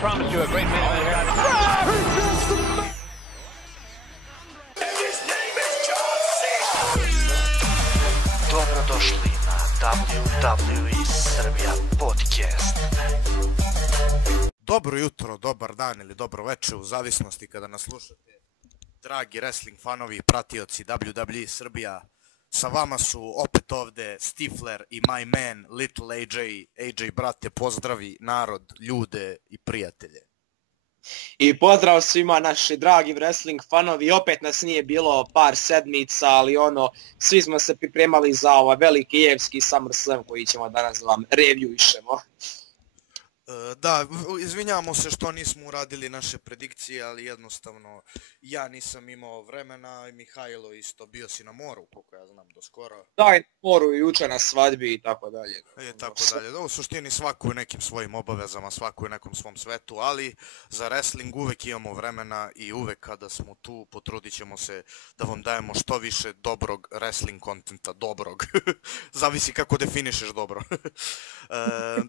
promise you a great main event. Dobrodošli na WWE Srbija podcast. Dobro jutro, dobar dan ili dobro večer u zavisnosti kada nas slušate. Dragi wrestling fanovi i pratioci WWE Srbija, sa vama su opet ovde Stifler i my man Little AJ. AJ, brate, pozdravi narod, ljude i prijatelje. I pozdrav svima naši dragi wrestling fanovi, opet nas nije bilo par sedmica, ali svi smo se pripremali za ovaj veliki EFC SummerSlam koji ćemo danas vam reviewšemo. Da, izvinjavamo se što nismo uradili naše predikcije, ali jednostavno ja nisam imao vremena i Mihajlo isto, bio si na moru, koliko ja znam, do skoro. Da, i na moru i juče na svadbi i tako dalje. Tako dalje. U suštini svako u nekim svojim obavezama, svako u nekom svom svetu, ali za wrestling uvek imamo vremena i uvek kada smo tu potrudit ćemo se da vam dajemo što više dobrog wrestling kontenta, dobrog. Zavisi kako definišeš dobro.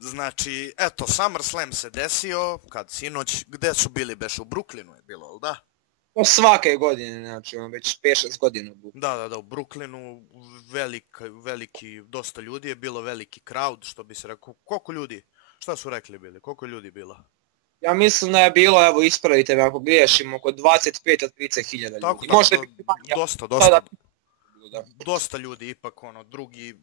Znači, eto, SummerSlam se desio, kad sinoć, gde su bili, beš u Brooklynu je bilo, ali da? Svake godine, znači već 5-6 godina. Da, u Brooklynu veliki, dosta ljudi je bilo, veliki crowd, što bi se rekao. Koliko ljudi, šta su rekli bili, koliko ljudi bilo? Ja mislim da je bilo, evo ispravite me ako griješim, oko 25-30 hiljada ljudi. Dosta ljudi, ipak drugi,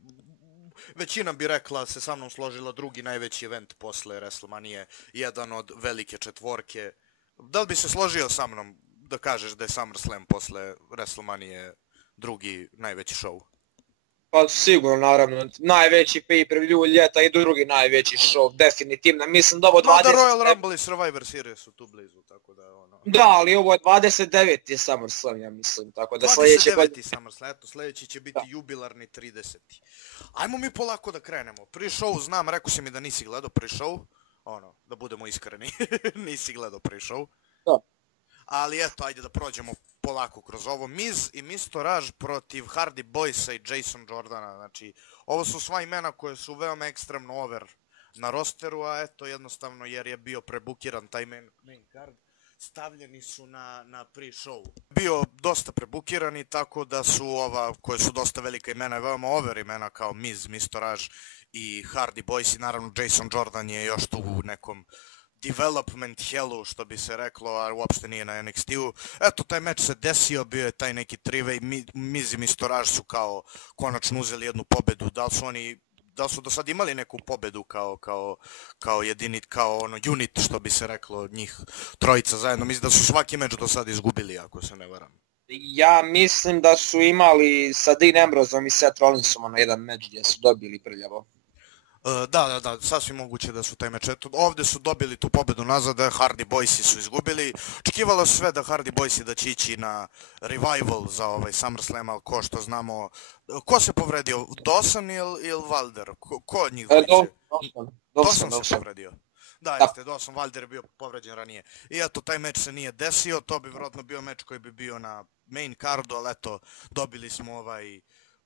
većina bi rekla, se sa mnom složila, drugi najveći event posle WrestleMania, jedan od velike četvorke. Da li bi se složio sa mnom da kažeš da je SummerSlam posle WrestleMania drugi najveći show? Pa sigurno, naravno, najveći pay-per-view ljeta i drugi najveći show, definitivno, mislim da ovo 20... Da, Royal Rumble i Survivor Series su tu blizu, tako da je ono... Da, ali ovo je 29. SummerSlam, ja mislim, tako da sljedeće... 29. SummerSlam, eto, sljedeći će biti jubilarni 30. Ajmo mi polako da krenemo. Pre-show, znam, rekao si mi da nisi gledao pre-show, da budemo iskreni, nisi gledao pre-show. Da. Ali eto, ajde da prođemo polako kroz ovo. Miz i Mr. Raj protiv Hardy Boysa i Jason Jordana. Znači, ovo su sva imena koje su veoma ekstremno over na rosteru, a eto, jednostavno jer je bio prebukiran taj main card, stavljeni su na pre-show. Bio dosta prebukirani, tako da su koje su dosta velika imena, veoma over imena kao Miz, Mr. Raj i Hardy Boys i naravno Jason Jordan je još tu u nekom development hellu, što bi se reklo, a uopšte nije na NXT-u. Eto, taj meč se desio, bio je taj neki tri-way, Miz i Mr. Raj su kao konačno uzeli jednu pobedu. Da li su do sad imali neku pobedu kao jedinit, kao unit, što bi se reklo, njih trojica zajedno? Mislim da su svaki meč do sad izgubili, ako se ne varam. Ja mislim da su imali sa Dean Ambroseom i Seth Rollinsom jedan meč gdje su dobili prljavo. Da, sasvim moguće da su taj meč. Ovdje su dobili tu pobedu nazad, Hardy Boysi su izgubili. Očekivalo se sve da Hardy Boysi da će ići na revival za ovaj SummerSlam, ali ko što znamo... Ko se povredio? Dawson ili Wilder? Ko od njih dvojice? Dawson se povredio. Da, jeste, Dawson, Wilder je bio povređen ranije. I eto, taj meč se nije desio, to bi vjerojatno bio meč koji bi bio na main cardu, ali eto, dobili smo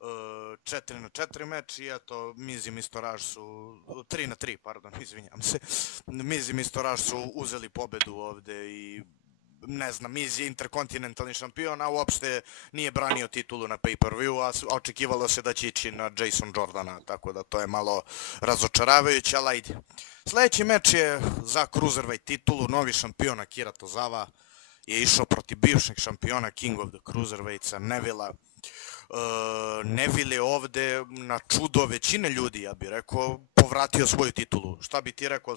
4-4 meč i eto, Miz i Mr. Raj su, 3-3, pardon, izvinjam se, Miz i Mr. Raj su uzeli pobedu ovdje i ne znam, Miz je interkontinentalni šampion, a uopšte nije branio titulu na pay-per-view, a očekivalo se da će ići na Jason Jordana, tako da to je malo razočaravajuće, ali ajde. Sljedeći meč je za Cruiserweight titulu, novi šampion Akira Tozawa je išao protiv bivšeg šampiona King of the Cruiserweighta Nevilla. Neville je ovdje na čudo većine ljudi, ja bih rekao, povratio svoju titulu. Šta bi ti rekao,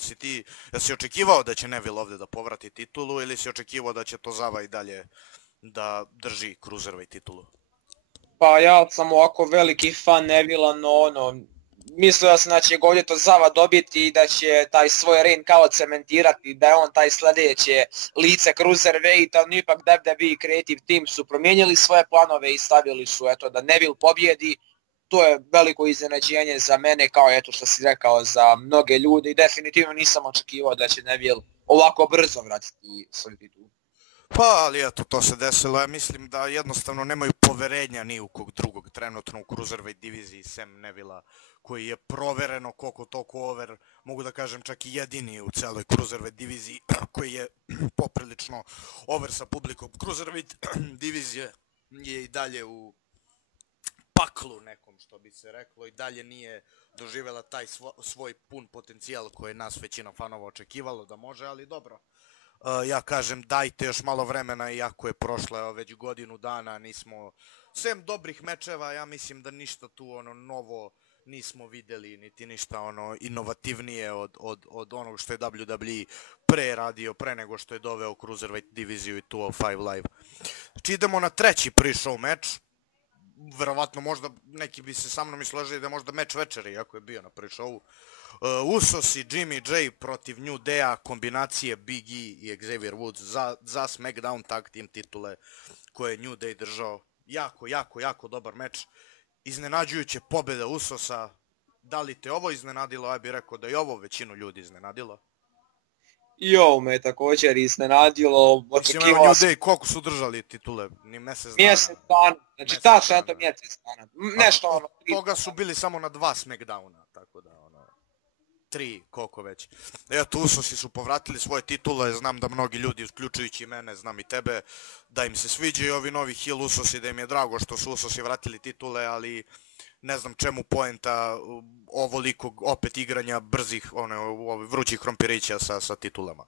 da si očekivao da će Neville ovdje da povrati titulu ili si očekivao da će Tozawa i dalje da drži Cruiserweight titulu? Pa ja sam ovako veliki fan Nevilla, no mislio da se da će ovdje Tozawa dobiti i da će taj svoj reign kao cementirati, da je on taj sljedeće lice Cruiserweighta, ali ipak WWE i Creative Team su promijenili svoje planove i stavili su da Neville pobjedi. To je veliko iznenađenje za mene, kao što si rekao, za mnoge ljude i definitivno nisam očekivao da će Neville ovako brzo vratiti svoju titulu. Pa, ali eto, to se desilo. Ja mislim da jednostavno nemaju poverenja ni u kog drugog trenutno u Cruiserweight diviziji, Sam Nevilla, koji je provereno koliko toliko over, mogu da kažem čak i jedini u celoj Cruiserweight diviziji, koji je poprilično over sa publikom. Cruiserweight divizije je i dalje u paklu nekom, što bi se reklo, i dalje nije doživjela taj svoj pun potencijal koji nas većina fanova očekivalo da može, ali dobro. Ja kažem, dajte još malo vremena, iako je prošlo već godinu dana, nismo, sem dobrih mečeva, ja mislim da ništa tu novo nismo vidjeli, niti ništa inovativnije od onog što je WWE pre radio, pre nego što je doveo Cruiserweight diviziju i 205 Live. Znači idemo na treći pre-show meč. Verovatno možda neki bi se sa mnom i složili da je možda meč večeri, iako je bio na pre-showu. Usos i Jimmy J protiv New Day-a, kombinacije Big E i Xavier Woods za SmackDown tag team titule koje je New Day držao. Jako dobar meč. Iznenađujuće pobjeda Usosa. Da li te ovo iznenadilo? Ja bih rekao da i ovo većinu ljudi iznenadilo. I ovo me je također iznenadilo. Mislim, New Day koliko su držali titule? Ni mjesec dana. Mjesec dana. Znači tačno to mjesec dana. Nešto od toga su bili samo na 2 SmackDowna, tako da 3, koliko već. Eto, Usosi su povratili svoje titule, znam da mnogi ljudi, uključujući mene, znam i tebe, da im se sviđaju ovi novi heel Usosi, da im je drago što su Usosi vratili titule, ali ne znam čemu poenta ovolikog opet igranja brzih, vrućih krompirića sa titulama.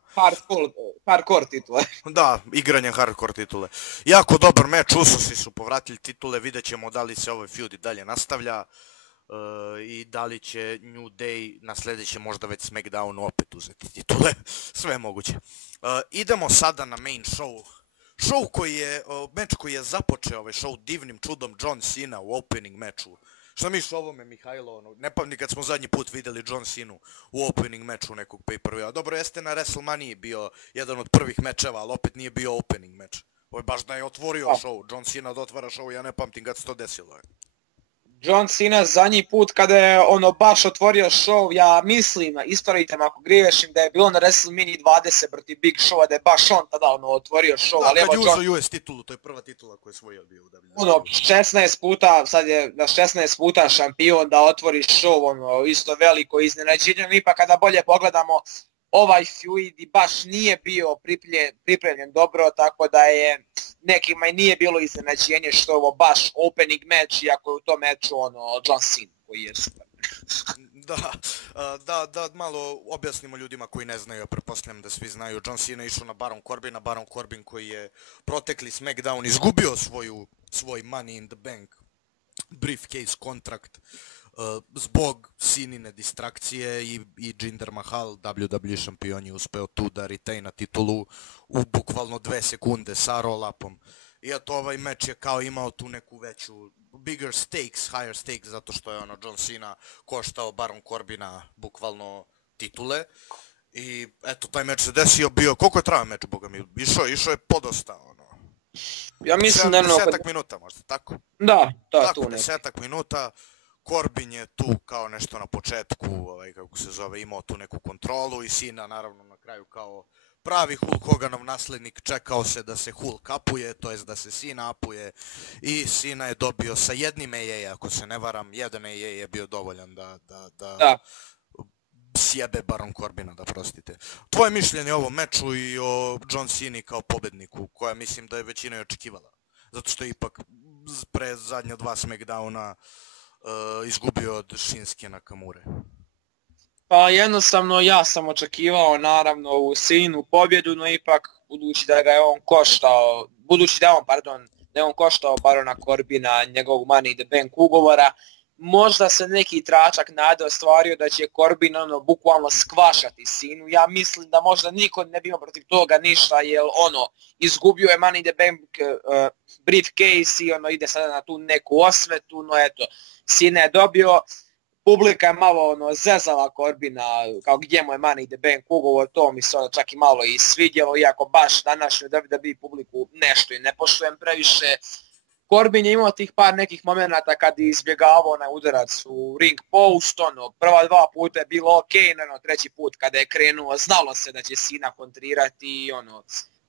Hardcore titule. Da, igranje hardcore titule. Jako dobar meč, Usosi su povratili titule, vidjet ćemo da li se ovaj feud i dalje nastavlja. I da li će New Day na sljedećem možda već SmackDownu opet uzeti titule, sve je moguće. Idemo sada na main show. Meč koji je započeo ovaj show divnim čudom John Cena u opening meču. Šta misliš o ovome, Mihajlo? Ne pamtim kad smo zadnji put vidjeli John Cena u opening meču nekog pay-per-viewa. Dobro, jeste na WrestleMania bio jedan od prvih mečeva, ali opet nije bio opening meč. Ovo je baš da je otvorio show. John Cena da otvara show, ja ne pamtim kad se to desilo. John Cena zadnji put kada je baš otvorio show, ja mislim, ispravite me ako griješim, da je bilo na WrestleMania 20 protiv Big Showa, da je baš on tada uzeo show. Da, kad je uzeo US titulu, to je prva titula koju je svojio bio u WWE. 16 puta, sad je na 16 puta šampion da otvori show, isto veliko iznenađenje, ipak kada bolje pogledamo, ovaj feud i baš nije bio pripremljen dobro, tako da je nekima i nije bilo iznenađenje što je ovo baš opening match, iako je u tom meču John Cena, koji je super. Da malo objasnimo ljudima koji ne znaju, pretpostavljam da svi znaju. John Cena išao na Baron Corbin koji je protekli SmackDown izgubio svoj Money in the Bank briefcase kontrakt zbog Cinine distrakcije i Jinder Mahal, WWE šampion, je uspeo tu da retaina titulu u bukvalno 2 sekunde sa roll-upom. I eto, ovaj meč je kao imao tu neku veću higher stakes, zato što je John Cena koštao Baron Corbina bukvalno titule. I eto, taj meč se desio, koliko je trajao meč, boga mi, išao je podosta, ja mislim da 10 minuta možda, tako? Da, tako, 10 minuta. Corbin je tu kao nešto na početku, kako se zove, imao tu neku kontrolu i Cena naravno na kraju kao pravi Hulk Hoganov naslednik čekao se da se Hulk apuje, to jest da se Cena apuje i Cena je dobio sa jednim AA, ako se ne varam, jedan AA je bio dovoljan da sjebe Baron Corbina, da prostite. Tvoje mišljenje o ovom meču i o John Cena kao pobedniku, koja mislim da je većina i očekivala, zato što je ipak pre zadnja 2 SmackDowna izgubio od Shinsuke Nakamure. Pa jednostavno ja sam očekivao naravno u Cenu pobjedu, no ipak budući da je on koštao Barona Corbina njegovog Money in the Bank ugovora, možda se neki tračak nade ostvario da će Corbin bukvalno skvašati Cenu. Ja mislim da možda niko ne bi imao protiv toga ništa, jer izgubio je Money in the Bank briefcase i ide sada na tu neku osvetu, no eto, Cena je dobio, publika je malo zezala Corbina, kao gdje mu je Money in the Bank ugovor, to mi se čak i malo i svidjelo, iako baš današnju WWE publiku nešto i ne poštujem previše. Corbin je imao tih par nekih momenata kad je izbjegavao onaj udarac u ring post, prva 2 puta je bilo ok, treći put kada je krenuo, znalo se da će Cena kontrirati i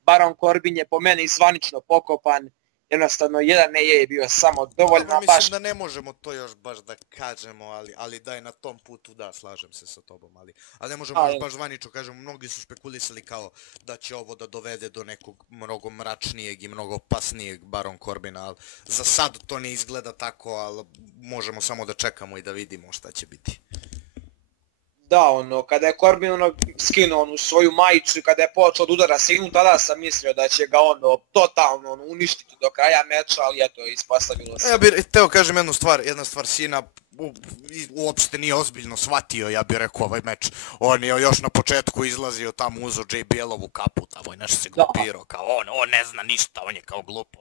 Baron Corbin je po meni zvanično pokopan, jednostavno jedan je bio samo dovoljno, Dobro, baš... mislim da ne možemo to još baš da kažemo, ali da je na tom putu, da, slažem se sa tobom, ali ne možemo još baš zvanično kažemo, mnogi su spekulisali kao da će ovo da dovede do nekog mnogo mračnijeg i mnogo opasnijeg Baron Corbina, ali za sad to ne izgleda tako, ali možemo samo da čekamo i da vidimo šta će biti. Da, kada je Corbin skinuo onu svoju majicu i kada je počeo od udara Cenu, tada sam mislio da će ga totalno uništiti do kraja meča, ali eto, ispostavilo se. Ja bih hteo kažem jedna stvar, Cena uopšte nije ozbiljno shvatio, ja bih rekao, ovaj meč. On je još na početku izlazio tamo, uzo JBL-ovu kapu, tamo je nešto se glupirao, kao on ne zna ništa, on je kao glupo,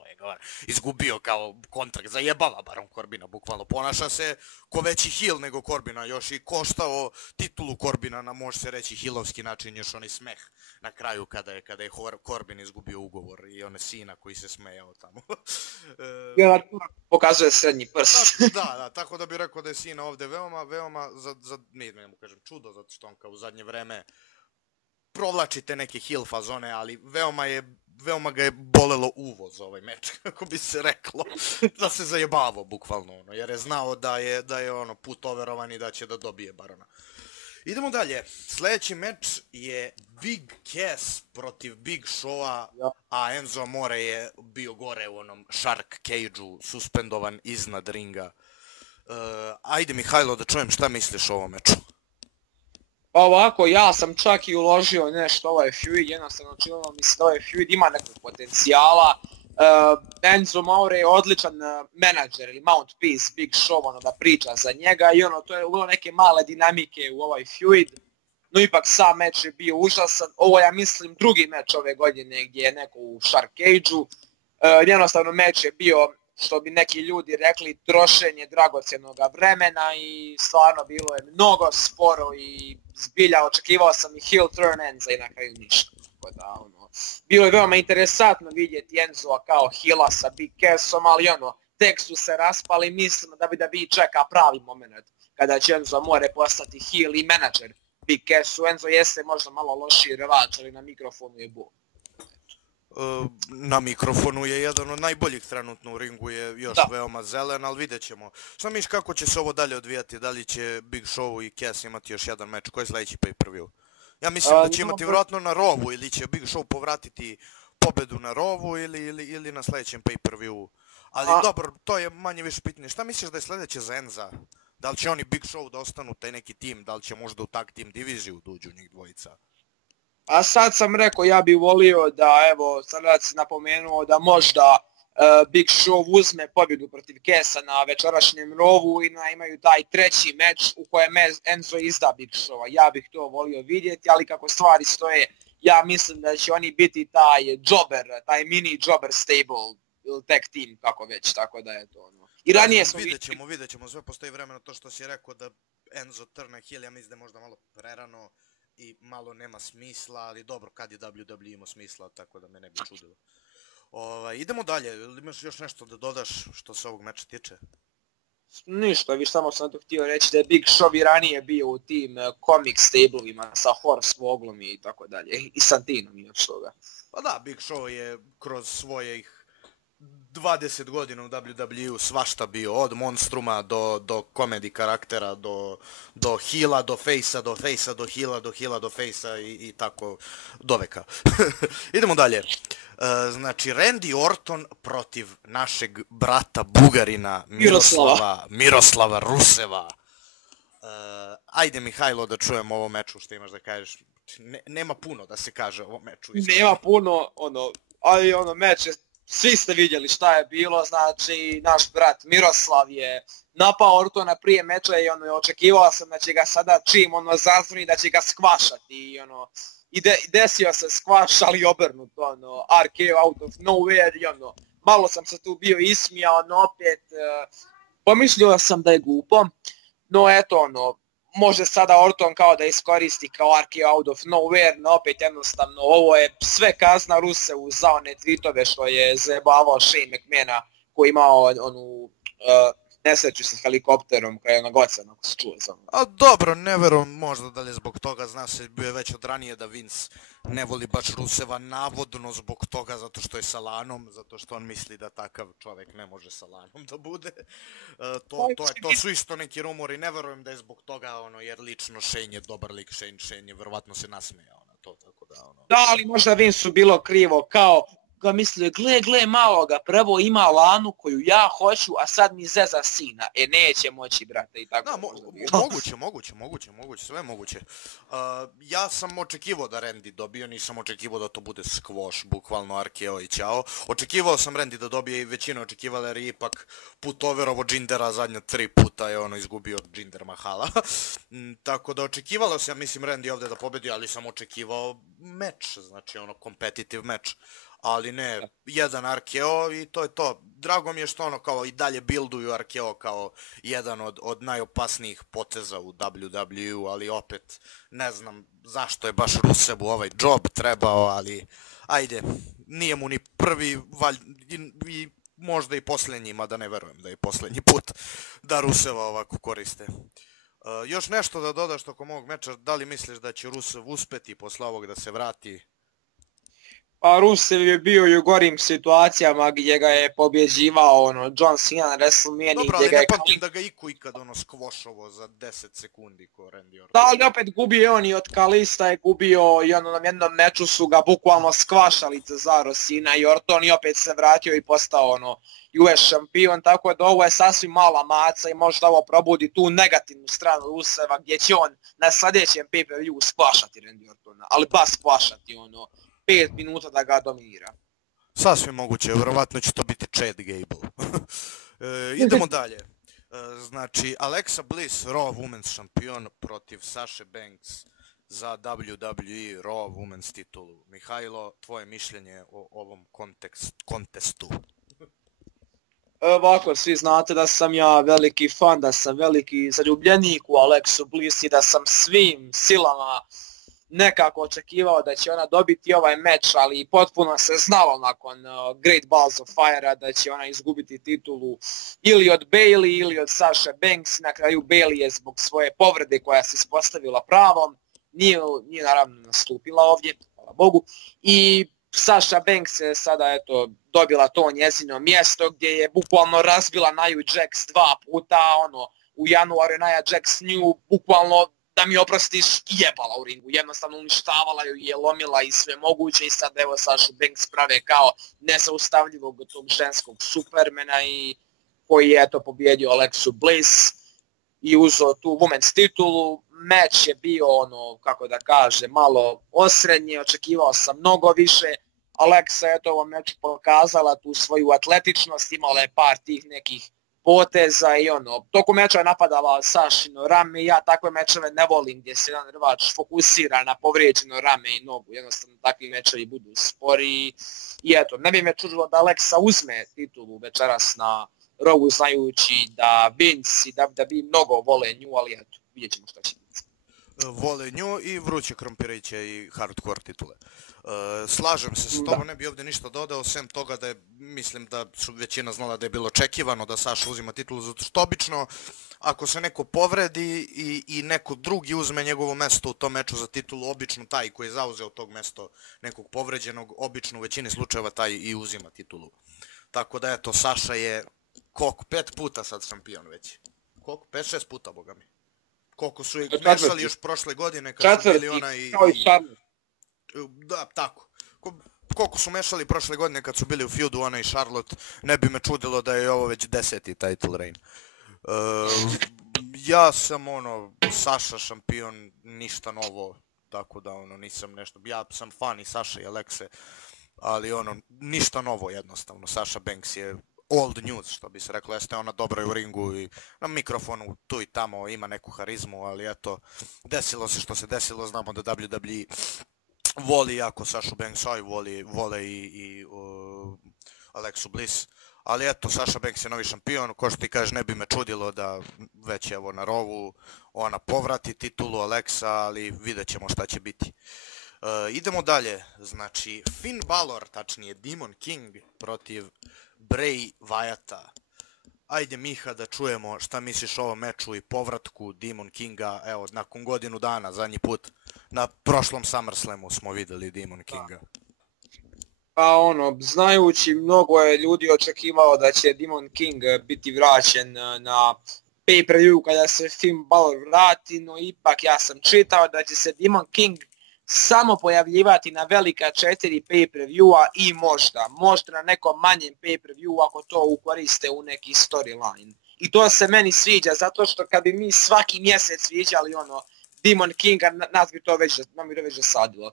izgubio kao kontakt, zajebava Baron Corbina, bukvalno ponaša se ko veći heel nego Corbina, još i koštao titulu Corbina na, može se reći, heelovski način, još onaj smeh na kraju kada je Corbin izgubio ugovor i one Cena koji se smejao tamo. Pokazuje srednji prst. Da, tako da bih rekao da je Cena ovdje veoma, ne mu kažem čudo, zato što on kao u zadnje vreme provlači te neke heel fazone, ali veoma ga je bolelo uvo za ovaj meč, kako bi se reklo, da se zajebavo bukvalno, jer je znao da je put overovan i da će da dobije Barona. Idemo dalje, sljedeći meč je Big Cass protiv Big Showa, a Enzo Amore je bio gore u onom Shark Cage-u, suspendovan iznad ringa. Ajde Mihajlo da čujem šta misliš o ovom meču. Pa ovako, ja sam čak i uložio nešto ovaj feud, jednostavno činilo mi se da ovaj feud ima nekog potencijala. Enzo Amore je odličan menadžer ili mouthpiece Big Show, da priča za njega i to je uvelo neke male dinamike u ovaj feud. No ipak sam meč je bio užasan, ovo ja mislim drugi meč ove godine gdje je neko u Shark Cage-u. Jednostavno meč je bio, što bi neki ljudi rekli, trošenje dragocjenog vremena i stvarno bilo je mnogo sporo i zbilja očekivao sam i heel turn Enza i na kraju ništa. Bilo je veoma interesantno vidjeti Enzoa kao heela sa Big Cassom, ali tek su se raspali, mislim da bi čeka pravi moment kada će Enzo Amore postati heel i menadžer Big Cassu. Enzo jeste možda malo lošiji rvač, ali na mikrofonu je bol. Na mikrofonu je jedan od najboljih trenutno u ringu, je još veoma zelen, ali vidjet ćemo. Šta misliš kako će se ovo dalje odvijati, da li će Big Show i Cass imati još jedan meč, koji je sljedeći pay-per-view? Ja mislim da će imati vjerojatno na Rawu ili će Big Show povratiti pobedu na Rawu ili na sljedećem pay-per-view. Ali dobro, to je manje više pitanje. Šta misliš da je sljedeće za Enza? Da li će oni Big Show da ostanu taj neki tim, da li će možda u tag team diviziju dođu njih dvojica? A sad sam rekao, ja bih volio da, evo, sada si napomenuo da možda Big Show uzme pobjedu protiv Cassa na večerašnjem Rawu i imaju taj treći meč u kojem Enzo izda Big Showa. Ja bih to volio vidjeti, ali kako stvari stoje, ja mislim da će oni biti taj mini jobber stable tag team, kako već, tako da je to I ranije smo vidjet ćemo, sve postoji vremena, to što si rekao da Enzo turne heel, ja mislim da je možda malo prerano i malo nema smisla, ali dobro, kad je WWE imao smisla, tako da me ne bi čudilo. Idemo dalje, imaš još nešto da dodaš što se ovog meča tiče? Ništa, viš samo sam to htio reći da je Big Show i ranije bio u tim comic stablovima sa Hornswogglom i tako dalje, i Santinom i od toga. Pa da, Big Show je kroz svojih 20 godina u WWE-u svašta bio, od monstruma do komedi karaktera, do heala, do face-a, do face-a, do heala, do heala, do face-a i tako do veka. Idemo dalje. Znači, Randy Orton protiv našeg brata Bugarina Miroslava Ruseva. Ajde Mihajlo da čujem ovo meču, što imaš da kažeš. Nema puno da se kaže o ovom meču. Nema puno, ali meč je, svi ste vidjeli šta je bilo, znači naš brat Miroslav je napao Ortona prije meča i očekivao sam da će ga sada čim zazvoni da će ga skvašati i desio se skvaš, ali obrnuto, RKO out of nowhere i malo sam se tu bio ismijao, opet pomislio sam da je glupo, no eto može sada Orton kao da iskoristi kao RKO out of nowhere, no opet jednostavno ovo je sve kazna Rusevu za one tweetove što je zajebavao Shane McMahona koji imao onu nesreću sa helikopterom koja je na Gocan, ako se čuo za ono. A dobro, ne verujem možda da li zbog toga, zna se, bio je već od ranije da Vince ne voli baš Ruseva navodno zbog toga, zato što je sa Lanom, zato što on misli da takav čovjek ne može sa Lanom da bude. To su isto neki rumori, ne verujem da je zbog toga, jer lično Shane je dobar lik, Shane je verovatno se nasmejao na to, tako da, Da, ali možda Vince bilo krivo, kao ga mislio, gle, malo ga, prvo ima Lanu koju ja hoću, a sad mi zeza sina, neće moći, brate, i tako. Da, moguće, sve je moguće. Ja sam očekivao da Randy dobio, nisam očekivao da to bude squash, bukvalno RKO i ćao. Očekivao sam Randy da dobije i većina očekivala, jer je ipak putoverovo Jindera zadnja 3 puta je izgubio Jinder Mahala. Tako da očekivalo se, ja mislim, Randy ovdje da pobedi, ali sam očekivao meč, znači competitive meč. Ali ne, jedan RKO i to je to. Drago mi je što kao i dalje builduju RKO kao jedan od najopasnijih poteza u WWE-u, ali opet ne znam zašto je baš Rusevu ovaj job trebao, ali ajde, nije mu ni prvi i možda i posljednji, mada ne verujem da je posljednji put da Ruseva ovako koriste. Još nešto da dodaš tokom ovog meča, da li misliš da će Rusev uspeti posle ovog da se vrati? Pa Rusev je bio i u gorim situacijama gdje ga je pobjeđivao John Cena na WrestleMania. Dobro, ali ne pamtim da ga ikad skvošovo za 10 sekundi ko Randy Orton. Da, ali opet gubio on i od Kalista je gubio i na jednom meču su ga bukvalno skvašali Cesaro, Cena i Orton i opet se vratio i postao US šampion, tako da ovo je sasvim mala maca i možda ovo probudi tu negativnu stranu Ruseva gdje će on na sljedećem pay-per-view skvašati Randy Ortona, ali baš skvašati 5 minuta da ga dominira. Sasvim moguće, vjerovatno će to biti Chad Gable. Idemo dalje. Znači, Alexa Bliss, Raw Women's šampion protiv Sasha Banks za WWE Raw Women's titulu. Mihajlo, tvoje mišljenje o ovom kontestu? Ovako, svi znate da sam ja veliki fan, da sam veliki zaljubljenik u Alexu Bliss i da sam svim silama nekako očekivao da će ona dobiti ovaj meč, ali potpuno se znalo nakon Great Balls of Fire-a da će ona izgubiti titulu ili od Bayley ili od Sasha Banks. Na kraju Bayley je zbog svoje povrede koja se ispostavila pravom, nije naravno nastupila ovdje, hvala Bogu, i Sasha Banks je sada dobila to njezino mjesto gdje je bukvalno razbila Nia Jax 2 puta, u januaru je Nia Jax nju bukvalno, da mi oprostiš, jebala u ringu, jednostavno uništavala ju je, lomila i sve moguće i sad evo Sasha Banks prave kao nezaustavljivog tog ženskog supermena i koji je pobjedio Alexu Bliss i uzeo tu women's titulu. Meč je bio kako da kaže, malo osrednje, očekivao sam mnogo više. Alexa je to ovom meču pokazala tu svoju atletičnost, imala je par tih nekih poteza i tokom meča je napadala Sašino rame i ja takve mečeve ne volim gdje se jedan rvač fokusira na povrijeđeno rame i nogu, jednostavno takvi mečevi budu spori i ne bi me čudilo da Alexa uzme titulu večeras na Rawu znajući da Vince i WWE mnogo vole nju, ali vidjet ćemo šta će biti. Vole nju i vruće krompiriće i hardcore titule. Slažem se s tobom, ne bi ovdje ništa dodao, sem toga da je, mislim da su većina znala da je bilo očekivano da Sasha uzima titulu, zato što obično ako se neko povredi i neko drugi uzme njegovo mesto u tom meču za titulu, obično taj koji je zauzeo tog mesto nekog povređenog, obično u većini slučajeva taj i uzima titulu. Tako da Sasha je 5 puta sad šampion već. 5-6 puta, boga mi. Koliko su ih mešali još prošle godine kad su bili ona i... Da, tako. Koliko su mešali prošle godine kad su bili u feudu ona i Charlotte, ne bi me čudilo da je ovo već 10. title reign. Ja sam Sasha šampion, ništa novo, tako da nisam nešto, ja sam fan i Sasha i Alexe, ali ništa novo jednostavno. Sasha Banks je old news, što bi se reklo, jeste ona dobra u ringu i na mikrofonu tu i tamo ima neku harizmu, ali desilo se što se desilo, znamo da WWE voli jako Sasha Banks, a vole i Alexu Bliss, ali Sasha Banks je novi šampion, ko što ti kažeš, ne bi me čudilo da već na Rawu ona povrati titulu Alexa, ali vidjet ćemo šta će biti. Idemo dalje, znači Finn Balor, tačnije Demon King protiv Bray Wyatta. Ajde Miha da čujemo šta misliš o ovom meču i povratku Demon Kinga, evo nakon godinu dana, zadnji put na prošlom SummerSlamu smo videli Demon Kinga. Pa znajući, mnogo je ljudi očekivalo da će Demon King biti vraćen na pay-per-view kada se Finn Balor vrati, no ipak ja sam čitao da će se Demon King samo pojavljivati na velika 4 pay-per-viewa i možda na nekom manjem pay-per-view ako to ukoriste u neki storyline. I to se meni sviđa, zato što kad bi mi svaki mjesec viđali Demon Kinga, nas bi to već dosadilo.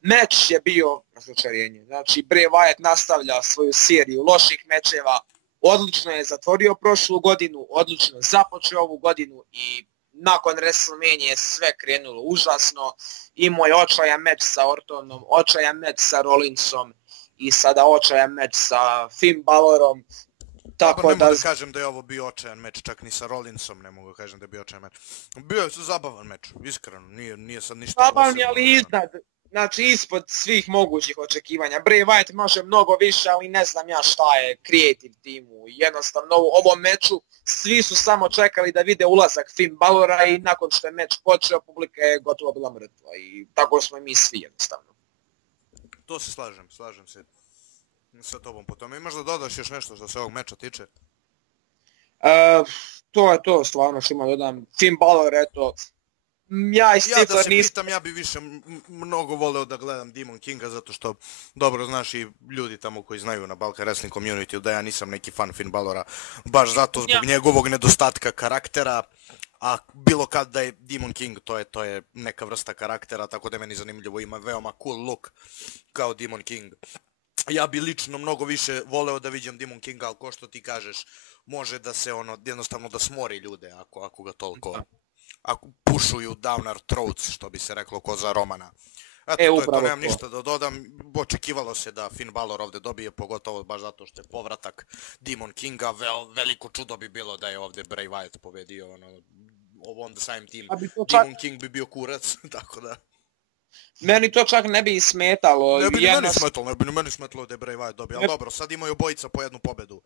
Meč je bio razočarenje, znači Bray Wyatt nastavlja svoju seriju loših mečeva, odlično je zatvorio prošlu godinu, odlično započeo ovu godinu i nakon WrestleMania je sve krenulo užasno. Imao je očajan meč sa Ortonom, očajan meč sa Rollinsom i sada očajan meč sa Finn Balorom. Tako ne mogu da kažem da je ovo bio očajan meč, čak ni sa Rollinsom ne mogu da kažem da je bio očajan meč. Bio je zabavan meč, iskreno, nije sad ništa posebno. Zabavan je, ali znači ispod svih mogućih očekivanja. Bray Wyatt može mnogo više, ali ne znam ja šta je creative timu. Jednostavno u ovom meču svi su samo čekali da vide ulazak Finn Balora i nakon što je meč počeo, publika je gotovo bila mrtva i tako smo i mi svi jednostavno. To se slažem se sa tobom po tome. Imaš da dodaš još nešto što se ovog meča tiče? To je to stvarno što ima dodam. Finn Balor, eto, ja da se pitam, ja bi više mnogo voleo da gledam Demon Kinga zato što dobro znaš i ljudi tamo koji znaju na Balkan Wrestling Community da ja nisam neki fan Finn Balora baš zato zbog njegovog nedostatka karaktera, a bilo kad da je Demon King to je neka vrsta karaktera, tako da je meni zanimljivo, ima veoma cool look kao Demon King. Ja bi lično mnogo više voleo da vidim Demon Kinga, ali ko što ti kažeš, može da se jednostavno da smori ljude ako ga toliko ako pušuju down our throats, što bi se reklo ko za Romana. Eto, to nemam ništa da dodam. Očekivalo se da Finn Balor ovdje dobije, pogotovo baš zato što je povratak Demon Kinga. Veliko čudo bi bilo da je ovdje Bray Wyatt pobedio on the same team. Demon King bi bio kurac, tako da... Meni to čak ne bi smetalo. Ne bi ni meni smetalo da je Bray Wyatt dobio, ali dobro, sad imaju obojica po jednu pobedu.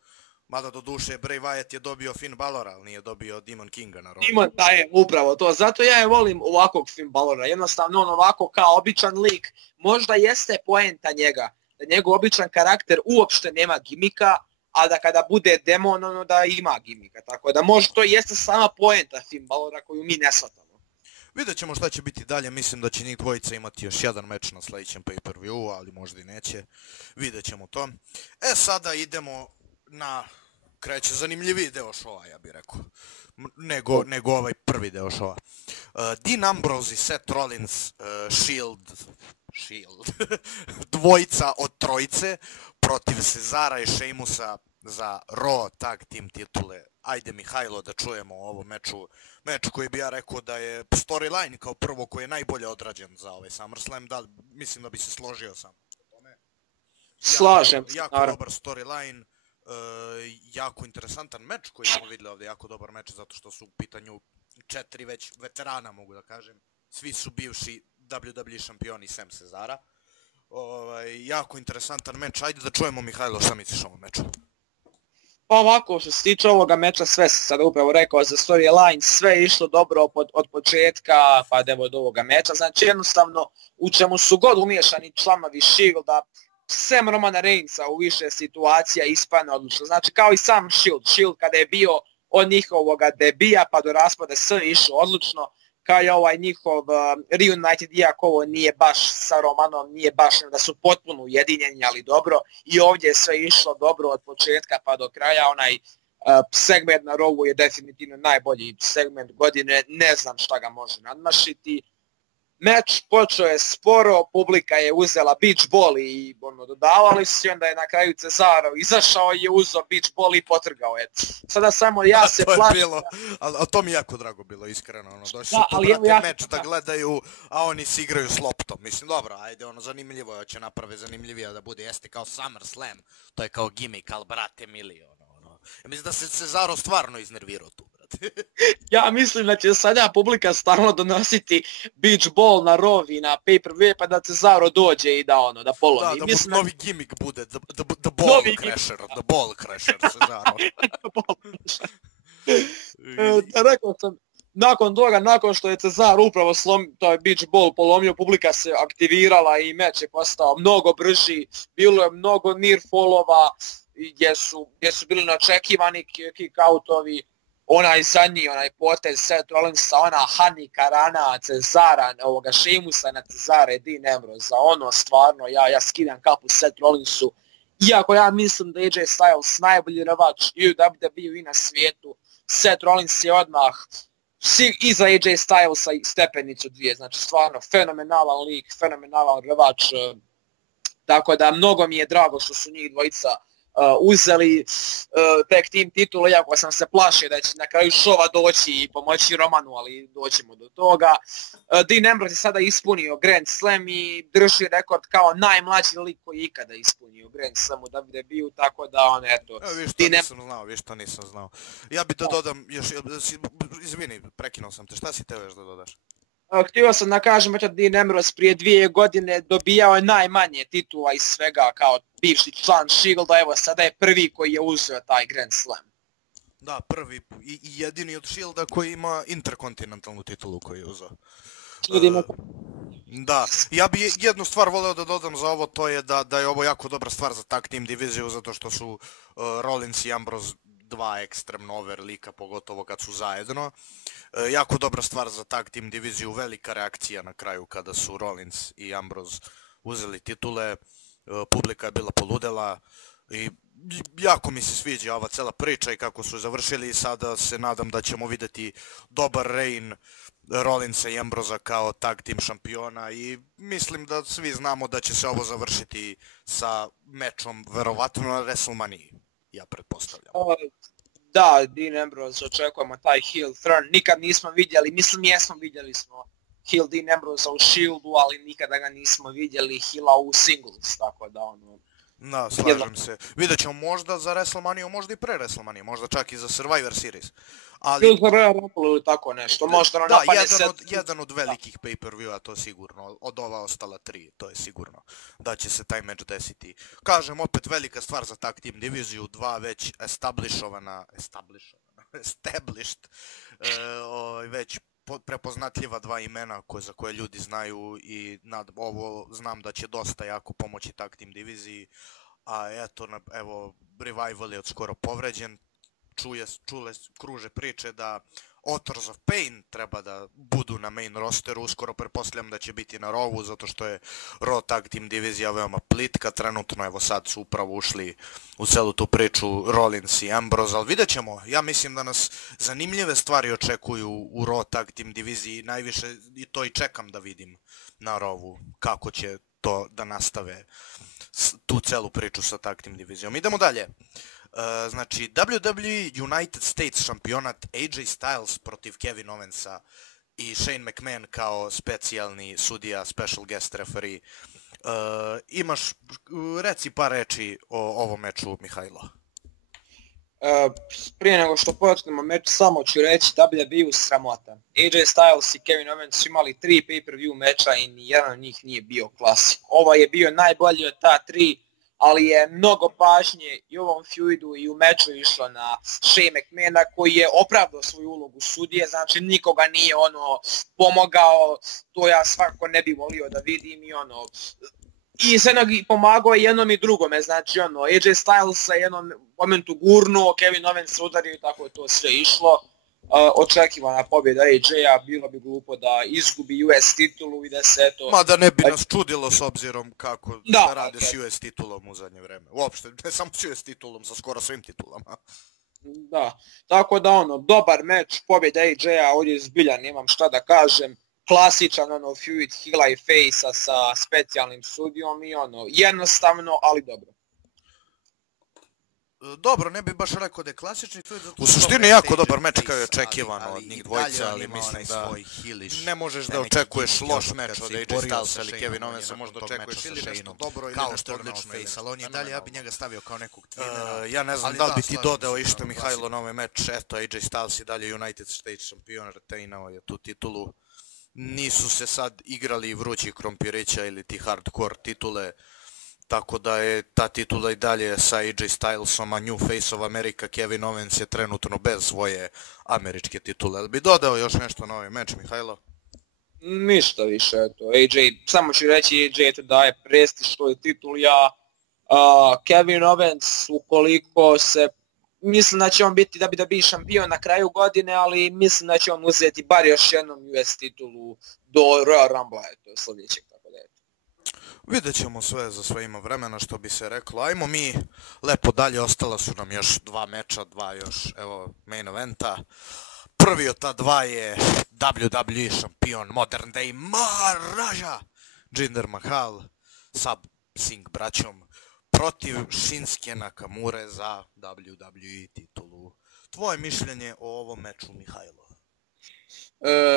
Mada do duše Bray Wyatt je dobio Finn Balora, ali nije dobio Demon Kinga na Raw. Da je, upravo to. Zato ja je volim ovakvog Finn Balora. Jednostavno ovako kao običan lik. Možda jeste poenta njega. Da njegov običan karakter uopšte nema gimika, a da kada bude demon da ima gimika. Tako da možda to jeste sama poenta Finn Balora koju mi ne shvatamo. Vidjet ćemo šta će biti dalje, mislim da će njih dvojica imati još jedan meč na sljedećem pay-per-view, ali možda i neće. Vidjet ćemo to. Sada idemo na... Kreće zanimljiviji deo šova, ja bih rekao, nego ovaj prvi deo šova. Dean Ambrose i Seth Rollins, Shield, dvojica od trojice protiv Cezara i Sheamusa za Raw tag team titule. Ajde Mihajlo da čujemo o ovom meču. Meč koji bi ja rekao da je storyline kao prvo koji je najbolje odrađen za ovaj SummerSlam. Mislim da bi se složio sam. Slažem. Jako dobar storyline. Jako interesantan meč koji smo vidjeli ovdje, jako dobar meč zato što su u pitanju 4 već veterana, mogu da kažem. Svi su bivši WWE šampioni sem Cezara. Jako interesantan meč. Ajde da čujemo Mihajlo šta misliš o ovom meču. Pa ovako, što se tiče ovoga meča, sve se sada upravo rekao za storyline, sve je išlo dobro od početka pa do ovoga meča. Znači jednostavno u čemu su god umiješani članovi Shielda, sem Romana Reignsa u više situacija ispane odlično. Znači kao i sam Shield kada je bio od njihovoga debija pa do raspada sve išlo odlično, kao i ovaj njihov Reunited, iako ovo nije baš sa Romanom, nije baš da su potpuno ujedinjeni, ali dobro. I ovdje je sve išlo dobro od početka pa do kraja. Onaj segment na Rawu je definitivno najbolji segment godine, ne znam šta ga može nadmašiti. Meč počeo je sporo, publika je uzela beach ball i dodavali su i onda je na kraju Cesaro izašao i je uzeo beach ball i potrgao je. Sada samo ja se plaćam. Ali to mi je jako drago bilo, iskreno. Došli su tu brate meč da gledaju, a oni se igraju s loptom. Mislim, dobro, ajde, zanimljivo je, će naprave zanimljivija da bude, jeste kao SummerSlam. To je kao gimmick, ali brate mili, Ja mislim da se Cesaro stvarno iznervirao tu, brate. Ja mislim da će sada publika stalno donositi beach ball na Raw i na pay-per-view pa da Cesaro dođe i da polomi. Da novi gimmick bude, the ball crasher, the ball crasher Cesaro. Rekao sam, nakon toga, nakon što je Cesaro upravo taj beach ball polomio, publika se aktivirala i meč je postao mnogo brži, bilo je mnogo near fallova, gdje su bili neočekivani kick-outovi, onaj zadnji, onaj potez Seth Rollinsa, ona Hanika rana Cesara, ovoga Sheamusa na Cesara i Dean Ambrose, ono stvarno, ja skidam kapu Seth Rollinsu, iako ja mislim da AJ Styles najbolji rvač i u WWE i na svijetu, Seth Rollins je odmah iza AJ Stylesa i stepenicu dvije, znači stvarno fenomenalan lik, fenomenalan rvač, tako da mnogo mi je drago što su njih dvojica uzeli tag team titulu, iako sam se plašio da će na kraju šova doći i pomoći Romanu, ali doćemo do toga. Dean Ambrose je sada ispunio Grand Slam i drži rekord kao najmlađi lik koji je ikada ispunio Grand Slam u WWE-u, tako da on eto... Viš to nisam znao. Ja bi da dodam još, izvini, prekinuo sam te, šta si teo još da dodaš? Htio sam da kažem, eto Dean Ambrose prije 2 godine dobijao je najmanje titula iz svega kao bivši član Shielda, evo sada je prvi koji je uzeo taj Grand Slam. Da, prvi i jedini od Shielda koji ima interkontinentalnu titulu koju je uzeo. Da, ja bi jednu stvar voleo da dodam za ovo, to je da je ovo jako dobra stvar za tag team diviziju, zato što su Rollins i Ambrose dva ekstremno over lika, pogotovo kad su zajedno. Jako dobra stvar za tag team diviziju, velika reakcija na kraju kada su Rollins i Ambrose uzeli titule, publika je bila poludela i jako mi se sviđa ova cela priča i kako su završili i sada se nadam da ćemo vidjeti dobar reign Rollinsa i Ambrosea kao tag team šampiona i mislim da svi znamo da će se ovo završiti sa mečom verovatno na WrestleManiji, ja pretpostavljam. Da, Dean Ambrose, očekujemo taj heel turn, nikad nismo vidjeli, mislim jesmo vidjeli smo heel Dean Ambrosea u Shieldu, ali nikada ga nismo vidjeli heela u singles, tako da ono... Da, slažem se. Vidjet ćemo možda za WrestleManiju, možda i pre WrestleManije, možda čak i za Survivor Series. Ili za Royal Rumble ili tako nešto, možda ono napade se... jedan od velikih pay-per-view-a, to sigurno, od ova ostala 3, to je sigurno da će se taj meč desiti. Kažem, opet velika stvar za tag team diviziju, dva već established, već prepoznatljiva dva imena za koje ljudi znaju i ovo znam da će dosta jako pomoći tag team diviziji, a eto, evo, Revival je od skoro povređen, kruže priče da Authors of Pain treba da budu na main rosteru, uskoro pretpostavljam da će biti na Rawu, zato što je Raw tag team divizija veoma plitka, trenutno evo sad su upravo ušli u celu tu priču Rollins i Ambrose, ali vidjet ćemo, ja mislim da nas zanimljive stvari očekuju u Raw tag team diviziji, najviše i to i čekam da vidim na Rawu, kako će to da nastave tu celu priču sa tag team divizijom. Idemo dalje. Znači, WWE United States šampionat, AJ Styles protiv Kevin Owensa i Shane McMahon kao specijalni sudija, special guest referee. Reci par reči o ovom meču, Mihajlo. Prije nego što počnemo meč, samo ću reći WWE sramota. AJ Styles i Kevin Owens su imali 3 pay-per-view meča i nijedan od njih nije bio klasik. Ovaj je bio najbolji od ta 3, ali je mnogo pažnje i u ovom feudu i u meču išlo na Shane McMahona koji je opravdao svoju ulogu sudije, znači nikoga nije pomogao, to ja svakako ne bi volio da vidim i se pomagao je jednom i drugome, znači AJ Styles se jednom momentu gurnuo, Kevin Owens se udario i tako je to sve išlo. Očekivana pobjeda AJ-a, bilo bi glupo da izgubi US titulu i da se eto... Mada ne bi nas čudilo s obzirom kako da rade s US titulom u zadnje vreme. Uopšte, ne samo s US titulom, sa skoro svim titulama. Da, tako da dobar meč, pobjeda AJ-a, ovdje zbilja nemam šta da kažem. Klasičan feud heela i face-a sa specijalnim sudijom i jednostavno, ali dobro. Dobro, ne bih baš rekao da je klasični feud, zato u suštini jako dobar meč kao je očekivano od njih dvojica, ali mislim da ne možeš da očekuješ loš meč od AJ Stylesa ili Kevin Owensa, možda očekuješ ili nešto dobro ili nešto odlično, ali on je dalje, ja bi njega stavio kao nekog twinera. Ja ne znam da li bi ti dodao išto Mihajlo na ovaj meč, eto AJ Styles i dalje United States šampion, retainao je tu titulu. Nisu se sad igrali vrući krompirića ili ti hardcore titule, tako da je ta titula i dalje sa AJ Stylesom, a New Face of America Kevin Owens je trenutno bez svoje američke titule. Bi dodao još nešto na ovaj meč, Mihajlo? Ništa više, eto, AJ, samo ću reći AJ eto daje prestiž toj tituli, Kevin Owens ukoliko se, mislim da će on biti WWE šampion na kraju godine, ali mislim da će on uzeti bar još jednom US titulu do Royal Rumble, eto, sljedećeg, tako da eto. Vidjet ćemo sve za sve ima vremena, što bi se reklo. Ajmo mi lepo dalje, ostala su nam još dva meča, dva još, evo, main eventa. Prvi od ta dva je WWE šampion Modern Day Maharaja Jinder Mahal sa Singh braćom protiv Shinsuke Nakamure za WWE titulu. Tvoje mišljenje o ovom meču, Mihajlo?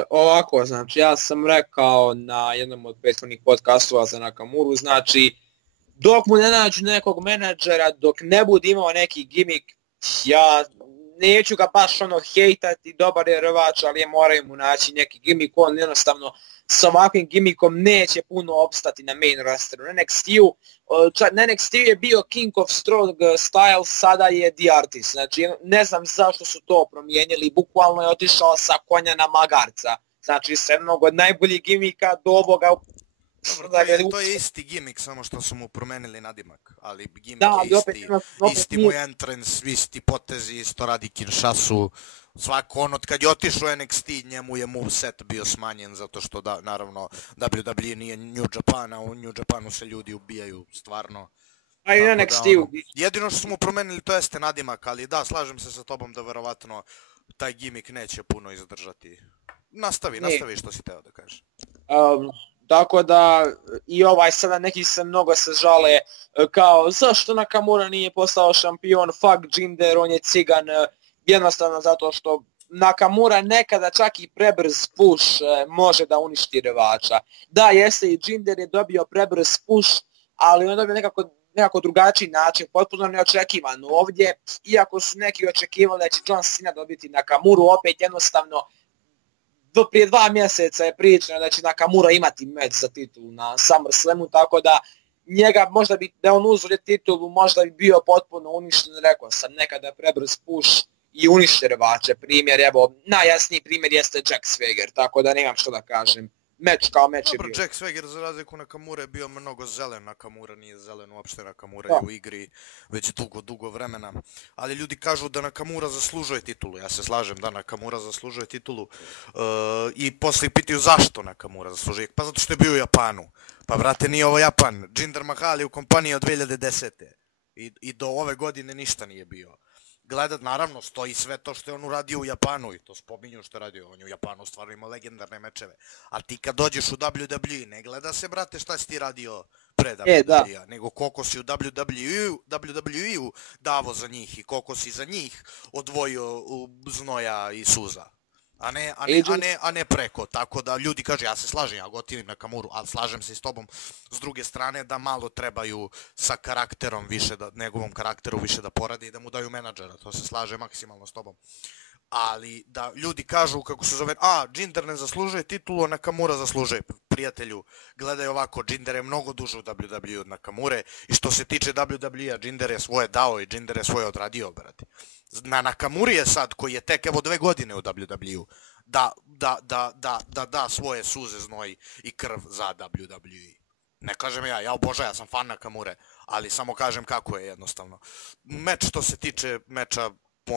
Ovako, znači ja sam rekao na jednom od prethodnih podcastova za Nakamuru, znači dok mu ne nađu nekog menadžera, dok ne bude imao neki gimik, ja neću ga baš hejtati, dobar je rvač, ali moraju mu naći neki gimik, on jednostavno s ovakvim gimikom neće puno opstati na main rosteru. Na NXT je bio King of Strong Style, sada je The Artist, znači ne znam zašto su to promijenili, bukvalno je otišao sa konja na magarca, znači sve mnogo od najboljih gimika do ovoga. Dobro, to je isti gimik, samo što su mu promenili nadimak, ali gimik je isti, isti mu entrance, isti potezi, isto radi Kinshasu, svako on od kad je otišao NXT njemu je moveset bio smanjen zato što da, naravno WWE nije New Japan, a u New Japanu se ljudi ubijaju stvarno. A i NXT ubijaju. Jedino što su mu promenili to jeste nadimak, ali da, slažem se sa tobom da verovatno taj gimik neće puno izdržati. Nastavi što si teo da kažeš. Tako da i sada neki se mnogo se žale kao zašto Nakamura nije postao šampion, fuck Jinder, on je cigan, jednostavno zato što Nakamura nekada čak i prebrz push može da uništi rvača. Da, jeste i Jinder je dobio prebrz push, ali on dobio nekako drugačiji način, potpuno neočekivano. Ovdje, iako su neki očekivali da će John Cena dobiti Nakamuru, opet jednostavno prije 2 mjeseca je pričano da će Nakamura imati meč za titulu na SummerSlamu, tako da njega možda bi, da on uzore titulu, možda bi bio potpuno uništen, rekao sam, nekada prebrz push i unište rvače. Primjer, evo, najjasniji primjer jeste Jack Swagger, tako da nemam što da kažem. Meč kao meč je bio. Dobro, Jack Swagger za razliku Nakamura je bio mnogo zelen, Nakamura nije zelen uopšte, Nakamura je u igri već dugo vremena. Ali ljudi kažu da Nakamura zaslužuje titulu, ja se slažem da Nakamura zaslužuje titulu i poslije pitaju zašto Nakamura zaslužuje, pa zato što je bio u Japanu. Pa brate, nije ovo Japan, Jinder Mahal je u kompaniji od 2010. I do ove godine ništa nije bio. Gledat, naravno, stoji sve to što je on uradio u Japanu i to spominju što je radio. On je u Japanu stvarno imao legendarne mečeve. A ti kad dođeš u WWE, ne gleda se, brate, šta si ti radio pre WWE-a, nego koliko si u WWE-u davo za njih i koliko si za njih odvojio znoja i suza. A ne preko, tako da ljudi kažu, ja se slažem, ja gotivim Nakamuru, ali slažem se i s tobom s druge strane da malo trebaju sa karakterom više, njegovom karakteru više da poradi i da mu daju menadžera, to se slaže maksimalno s tobom. Ali da ljudi kažu kako se zove, Jinder ne zaslužuje titulu, a Nakamura zaslužuje. Prijatelju, gledaj ovako, Jinder je mnogo duže u WWE od Nakamure i što se tiče WWE-a, Jinder je svoje dao i Jinder je svoje odradio, brate. Na Nakamuri je sad, koji je tek evo 2 godine u WWE-u, da svoje suze, znoj i krv za WWE. Ne kažem ja obožavam, ja sam fan Nakamure, ali samo kažem kako je jednostavno. Meč što se tiče meča,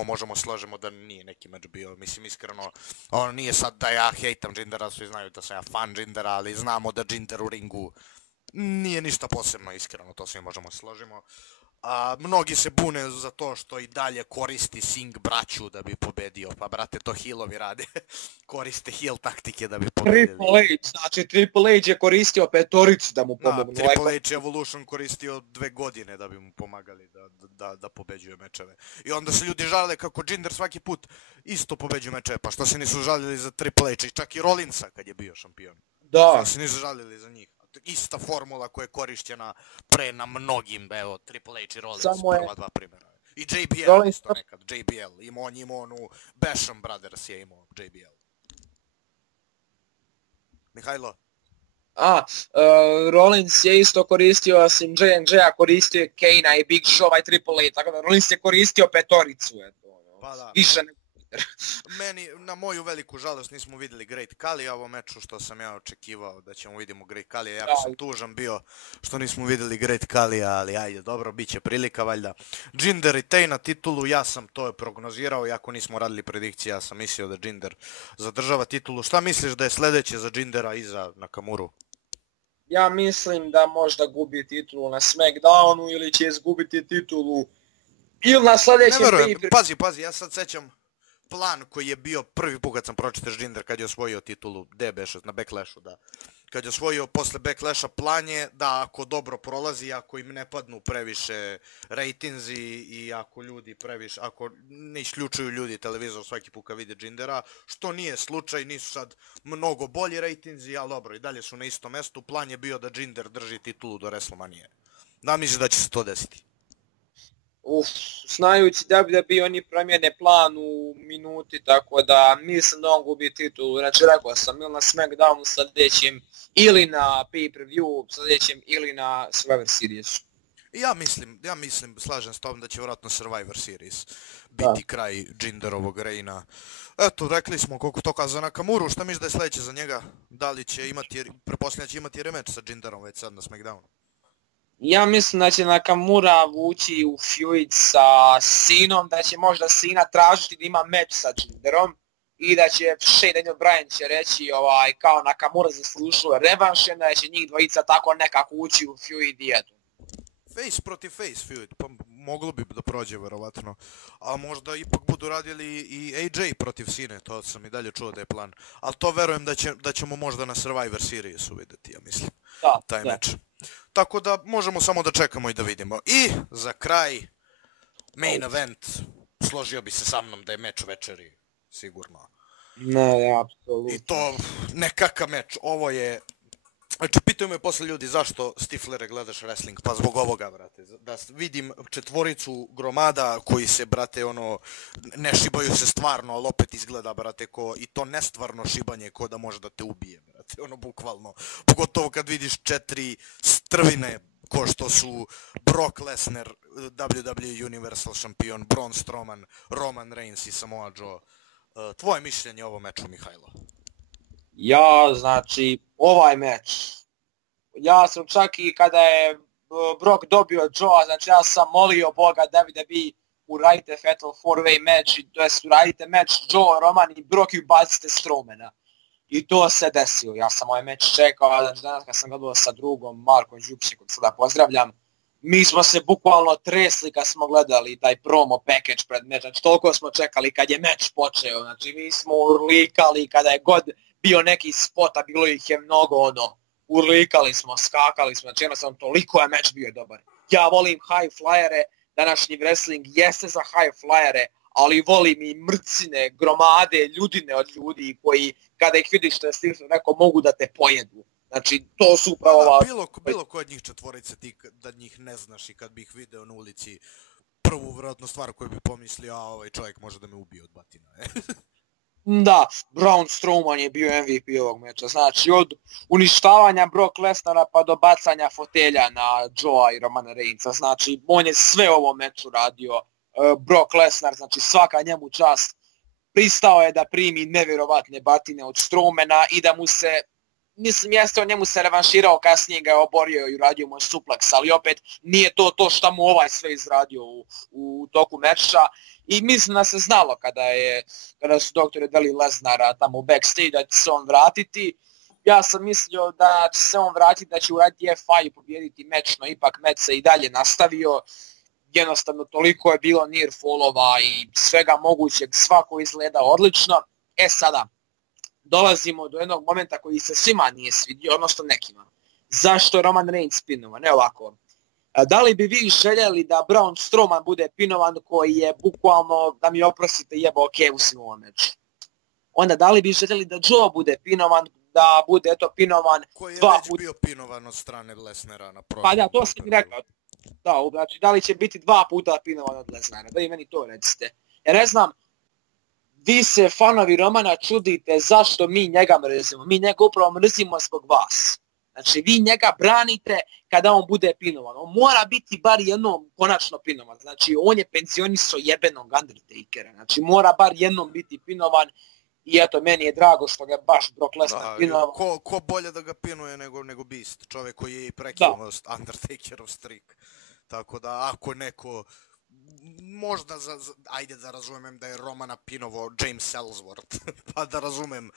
možemo slažemo da nije neki meč bio, mislim iskreno, ono nije sad da ja hejtam Jindera, svi znaju da sam ja fan Jindera, ali znamo da Jinder u ringu nije ništa posebno, iskreno, to svi možemo složimo. Mnogi se bune za to što i dalje koristi Singh braću da bi pobedio, pa brate to healovi rade, koriste heal taktike da bi pobedili. Triple H je koristio petoricu da mu pomognu. Triple H Evolution koristio 2 godine da bi mu pomagali da pobeđuje mečeve. I onda se ljudi žale kako Jinder svaki put isto pobeđuje mečeve, pa što se nisu žalili za Triple H i čak i Rollinsa kad je bio šampion. Da. Što se nisu žalili za njih. Ista formula koja je korišćena pre na mnogim, evo, Triple H i Rollins, prva 2 primjera. I JBL isto nekad, JBL, imao onu Basham Brothers je imao JBL. Mihajlo? Rollins je isto koristio, osim J&J-a, koristio je Kane-a i Big Show, i Triple H, tako da Rollins je koristio petoricu, eto, Pa da. više nego... Meni, na moju veliku žalost, nismo vidjeli Great Khali, a ovo meču što sam ja očekivao da ćemo vidimo Great Khali, jako sam tužan bio što nismo vidjeli Great Khali, ali ajde, dobro, bit će prilika, valjda. Jinder i Tay na titulu, ja sam to prognozirao, iako nismo radili predikcije, ja sam mislio da Jinder zadržava titulu. Šta misliš da je sljedeće za Jindera iza Nakamuru? Ja mislim da možda gubi titulu na SmackDownu ili će izgubiti titulu ili na sljedećem... Ne verujem, pazi, ja sad sećam plan koji je bio prvi put kad sam pročitao Jinder kad je osvojio titulu DB6 na Backlashu, da. Kad je osvojio posle Backlasha, plan je da ako dobro prolazi, ako im ne padnu previše ratinzi i ako ljudi previše, ako ne isključuju ljudi televizor svaki put kad vide Jindera, što nije slučaj, nisu sad mnogo bolji ratinzi, ali dobro, i dalje su na istom mestu, plan je bio da Jinder drži titulu do WrestleMania. Da, mislim da će se to desiti. Znajući WWE oni promijene plan u minuti, tako da mislim da on gubi titulu. Znači rekao sam ili na SmackDownu sljedećem, ili na pay-per-view sljedećem, ili na Survivor Series. Ja mislim, slažem s tom da će vjerojatno Survivor Series biti kraj Jinderovog reina. Eto, rekli smo koliko toka za Nakamuru, šta misliš da je sljedeće za njega? Da li će imati, pretpostavljam da će imati rematch sa Jinderom već sad na SmackDownu? Ja mislim da će Nakamura vući u feud sa Sinom, da će možda Sina tražiti da ima meč sa Jinderom i da će Shane Daniel Bryan će reći kao Nakamura zaslušuje revanš, da će njih dvojica tako nekako ući u feud i eto. Face protiv face feud, pa moglo bi da prođe verovatno, a možda ipak budu radili i AJ protiv Sine, to sam i dalje čuo da je plan, ali to verujem da ćemo možda na Survivor Seriesu vidjeti, ja mislim, taj meč. Tako da možemo samo da čekamo i da vidimo. I za kraj, main event, složio bi se sa mnom da je meč večeri, sigurno. Ne, apsolutno. I to nekakav meč, ovo je... Znači, pitaju me posle ljudi zašto Stiflere gledaš wrestling, pa zbog ovoga, brate. Da vidim četvoricu gromada koji se, brate, ne šibaju se stvarno, ali opet izgleda, brate, i to nestvarno šibanje ko da može da te ubije, brate, bukvalno. Pogotovo kad vidiš 4 strvine ko što su Brock Lesnar, WWE Universal šampion, Braun Strowman, Roman Reigns i Samoa Joe. Tvoje mišljenje o ovom meču, Mihajlo? Ja, znači, ovaj meč, ja sam čak i kada je Brock dobio Joe, znači ja sam molio Boga da bi uradite Fatal 4-Way meč, to jest uradite meč Joe, Roman i Brock i ubacite Strowmana. I to se desilo, ja sam ovaj meč čekao, znači danas kad sam gledao sa drugom, Markom Đupšić, kog sada pozdravljam, mi smo se bukvalno tresli kad smo gledali taj promo package pred meč, znači toliko smo čekali kad je meč počeo, znači mi smo urlikali kada je god bio neki spot, a bilo ih je mnogo, urlikali smo, skakali smo, znači jednostavno toliko je meč bio dobar. Ja volim high flyere, današnji wrestling jeste za high flyere, ali volim i mrcine, gromade, ljudine od ljudi koji, kada ih vidiš što je Stilson rekao, mogu da te pojedu. Znači, to su upravo ova... Bilo ko od njih četvorice ti da njih ne znaš i kad bi ih video na ulici, prvu vjerojatno stvar koju bi pomislio, a ovaj čovjek može da me ubije od batina. Da, Braun Strowman je bio MVP ovog meča, znači od uništavanja Brock Lesnara pa do bacanja fotelja na Joea i Romana Reignsa, znači on je sve ovo meču radio, Brock Lesnar, znači svaka njemu čast, pristao je da primi nevjerovatne batine od Strowmana i da mu se, mislim jeste on njemu se revanširao, kasnije ga je oborio i uradio mu suplex, ali opet nije to što mu ovaj sve izradio u toku meča. I mislim da se znalo kada su doktori dali Lesnara tamo u backstage da će se on vratiti. Ja sam mislio da će se on vratiti, da će uraditi F5 i pobijediti meč, no ipak meč se i dalje nastavio. Jednostavno toliko je bilo near fallova i svega mogućeg, svako izgleda odlično. Sada, dolazimo do jednog momenta koji se svima nije svidio, odnosno nekima. Zašto je Roman Reigns pinovan? Ne ovako. Da li bi vi željeli da Braun Strowman bude pinovan koji je bukvalno, da mi oprostite, jebao Kevusima u ovom meču? Onda da li bi željeli da Joe bude pinovan, da bude pinovan koji je dva već bio pinovan od strane Lesnara na prošlom? Pa da, to sam mi rekao. Da, znači da li će biti 2 puta pinovan od Lesnara? Da i meni to recite. Ja ne znam, vi se fanovi Romana čudite zašto mi njega mrzimo. Mi njega upravo mrzimo zbog vas. Znači vi njega branite kada on bude pinovan. On mora biti bar jednom konačno pinovan. Znači on je penzionisao jebenog Undertakera. Znači mora bar jednom biti pinovan. I eto, meni je drago što ga baš Brock Lesnar pinovan. Ko bolje da ga pinuje nego Beast, čovjek koji je i prekinuo Undertakerov streak. Tako da ako neko možda ajde da razumem da je Romana pinovo James Ellsworth, pa da razumem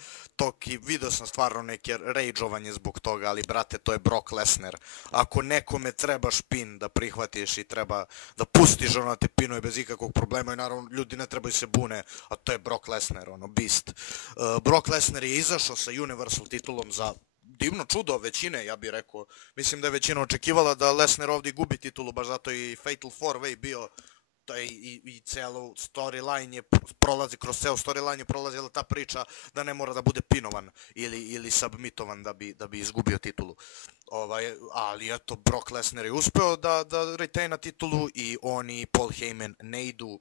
i vidio sam stvarno neke rageovanje zbog toga, ali brate, to je Brock Lesnar. Ako nekome treba špin da prihvatiš i treba da pustiš ono te pinuje bez ikakvog problema i naravno ljudi ne trebaju se bune, a to je Brock Lesnar, ono, Beast. Brock Lesnar je izašao sa Universal titulom za divno čudo većine, ja bih rekao. Mislim da je većina očekivala da Lesnar ovdje gubi titulu, baš zato i Fatal 4-Way bio i celo storyline je prolazi, kroz ceo storyline je prolazila ta priča da ne mora da bude pinovan ili submitovan da bi izgubio titulu. Ali eto, Brock Lesnar je uspeo da retaina titulu i oni Paul Heyman ne idu,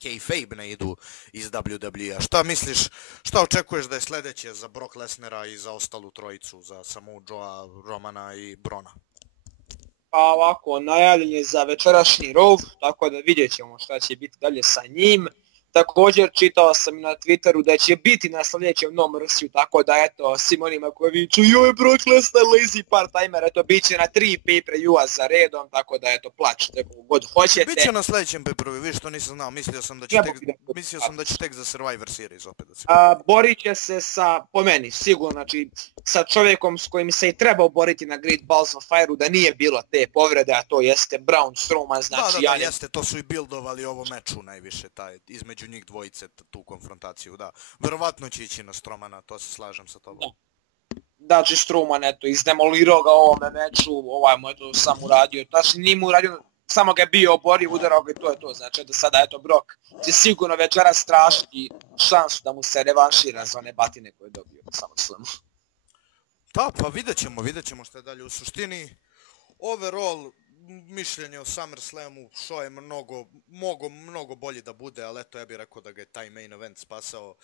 kayfabe ne idu iz WWE-a. Šta misliš, šta očekuješ da je sljedeće za Brock Lesnara i za ostalu trojicu, za Samoa Joe-a, Romana i Brona? Pa ovako, najavljen je za večerašnji Raw, tako da vidjet ćemo šta će biti dalje sa njim. Također čitao sam na Twitteru da će biti na sljedećem No Mercy, tako da eto, svim onima koji viču joj Brock Lesnar lazy part-timer, eto, bit će na 3 pay-per-view-a za redom, tako da eto, plaćite kako god hoćete. Biće na sljedećem pay-per-view, viš što nisam znao, mislio sam da će tek za Survivor Series opet da se... Borit će se sa, po meni, sigurno, znači, sa čovjekom s kojim se i trebao boriti na Great Balls of Fire-u, da nije bilo te povrede, a to jeste Braun Strowman, znači... Da, jeste, to su i buildovali ovo meču najviše, između njih dvojice tu konfrontaciju, da. Verovatno će ići na Strowmana, to se slažem sa tobom. Znači Strowman, eto, izdemolirao ga u ovome meču, ovaj mu eto sam uradio, znači nije mu uradio, samo ga je bio oboriv, udarao ga i to je to, znači da sada eto Brock će sigurno večeras tražiti šansu da mu se revanšira za one batine koje je dobio na SummerSlamu. Da, pa vidjet ćemo što je dalje u suštini. Overall, mišljenje o SummerSlamu, što je mnogo bolji da bude, ali eto ja bih rekao da ga je taj main event spasao,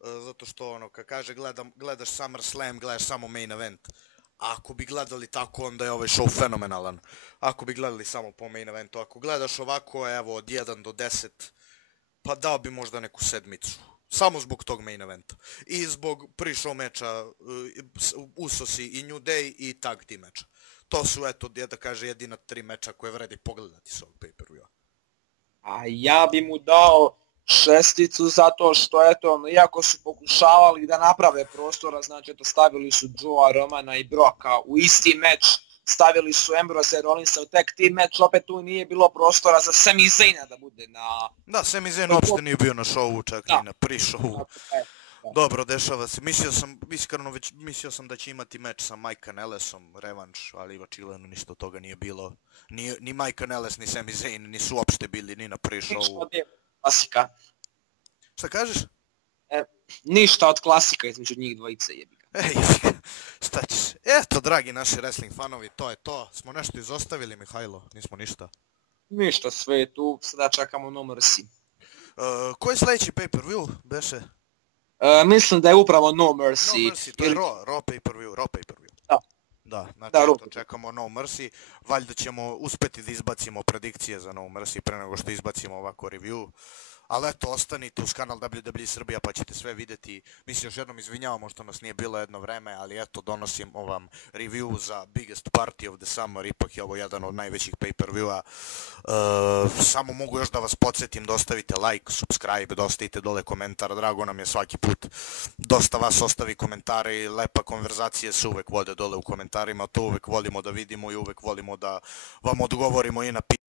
zato što ono, kad kaže gledaš SummerSlam, gledaš samo main event. Ako bi gledali tako, onda je ovaj show fenomenalan. Ako bi gledali samo po main eventu, ako gledaš ovako, evo, od 1 do 10, pa dao bi možda neku sedmicu. Samo zbog tog main eventa. I zbog pre-show meča Usosi i New Day i tag team meča. To su, eto, da kaže, jedina 3 meča koje vredi pogledati s ovog pay-per-view-a. A ja bi mu dao šesticu zato što, eto, iako su pokušavali da naprave prostora, znači, eto, stavili su Joe-a, Romana i Brocka u isti meč, stavili su Ambrose Rollinsa u tag team meč, opet tu nije bilo prostora za Sami Zayna da bude na... Da, Sami Zayn uopšte nije bio na showu, čak i na pre-showu. Dobro, dešava se. Mislio sam da će imati meč sa Mike Kanellesom, revanš, ali očigledno ništa od toga nije bilo. Ni Mike Kanelles, ni Sami Zayn nisu uopšte bili ni na pre-showu. Klasika. Šta kažeš? Ništa od klasika između njih dvojice jebiga. Šta ćeš? Eto, dragi naši wrestling fanovi, to je to. Smo nešto izostavili, Mihajlo? Nismo ništa. Ništa, sve je tu, sada čekamo No Mercy. Koji je sljedeći pay-per-view, beše? Mislim da je upravo No Mercy. No Mercy, to je Raw pay-per-view. Da, znači to čekamo No Mercy. Valjda ćemo uspjeti da izbacimo predikcije za No Mercy pre nego što izbacimo ovako review. Ali eto, ostanite uz kanal WWE Srbija pa ćete sve vidjeti. Mi se još jednom izvinjavamo što nas nije bilo jedno vreme, ali eto, donosimo vam review za Biggest Party of the Summer, ipak je ovo jedan od najvećih pay-per-view-a. Samo mogu još da vas podsjetim da ostavite like, subscribe, da ostavite dole komentar, drago nam je svaki put. Dosta vas ostavi komentare i lepa konverzacije se uvek vode dole u komentarima, to uvek volimo da vidimo i uvek volimo da vam odgovorimo i na pitanje.